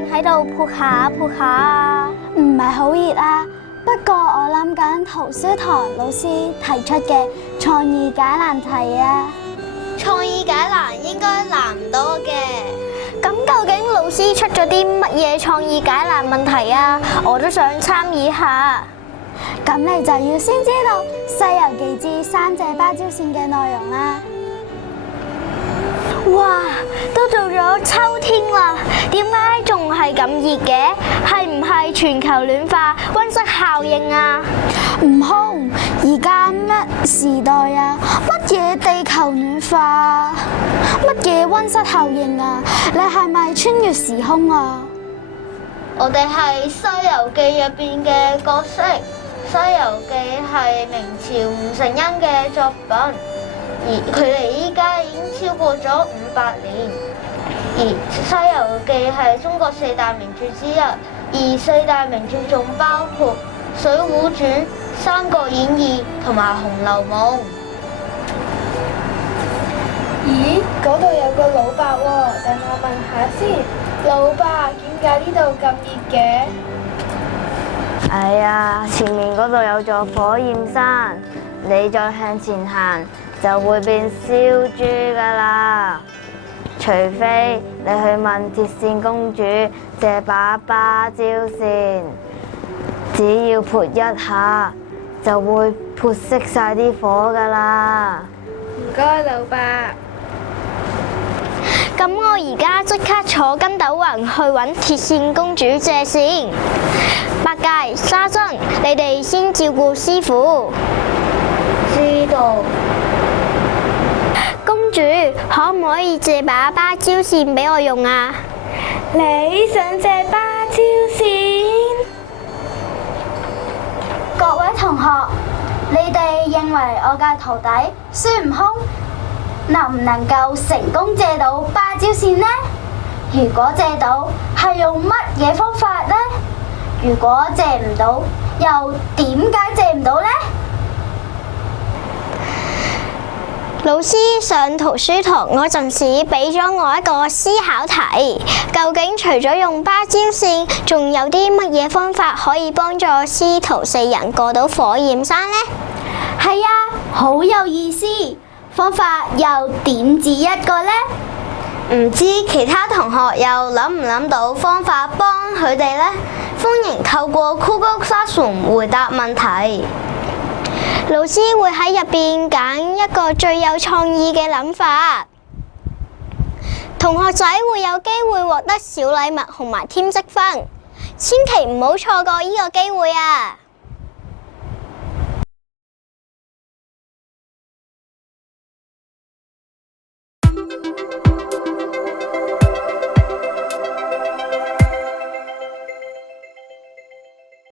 邊喺度潑下潑下啊？唔係好熱啊，不過我諗緊圖書堂老師提出嘅創意解難題啊。創意解難應該難唔多嘅。咁究竟老師出咗啲乜嘢創意解難問題啊？我都想參與下。咁你就要先知道《西遊記之三隻芭蕉扇》嘅內容啦。哇，都到咗秋天啦，點解仲係咁熱嘅？係唔係全球暖化溫室效應啊？悟空，而家乜時代啊？乜嘢地球暖化？乜嘢溫室效應啊？你係咪穿越時空啊？我哋係《西遊記》入邊嘅角色，《西遊記》係明朝吳承恩嘅作品，而距離依家已經超過咗500年。而《西遊記》係中國4大名著之一，而4大名著仲包括《水滸傳》、《三國演義》同埋《紅樓夢》。咦，嗰度有個老伯喎，等我問下先。老伯，點解呢度咁熱嘅？哎呀，前面嗰度有座火焰山，你再向前行就會變燒豬噶啦。除非你去問鐵扇公主借把芭蕉扇，只要潑一下就會潑熄晒啲火噶啦。唔該，老伯。咁我而家即刻坐筋斗雲去揾鐵扇公主借扇。八戒、沙僧，你哋先照顧師傅。知道。公主，可唔可以借把芭蕉扇俾我用啊？你想借芭蕉扇？各位同學，你哋認為我嘅徒弟孫悟空能唔能夠成功借到芭蕉扇呢？如果借到，係用乜嘢方法呢？如果借唔到，又點解借唔到呢？老師上圖書堂嗰陣時，俾咗我一個思考題，究竟除咗用芭蕉扇，仲有啲乜嘢方法可以幫助師徒4人過到火焰山呢？係啊，好有意思，方法又點止一個呢？唔知其他同學又諗唔諗到方法幫佢哋呢？歡迎透過 Google Classroom 回答問題。老師會喺入邊揀一個最有創意嘅諗法，同學仔會有機會獲得小禮物同埋添積分，千祈唔好錯過呢個機會啊！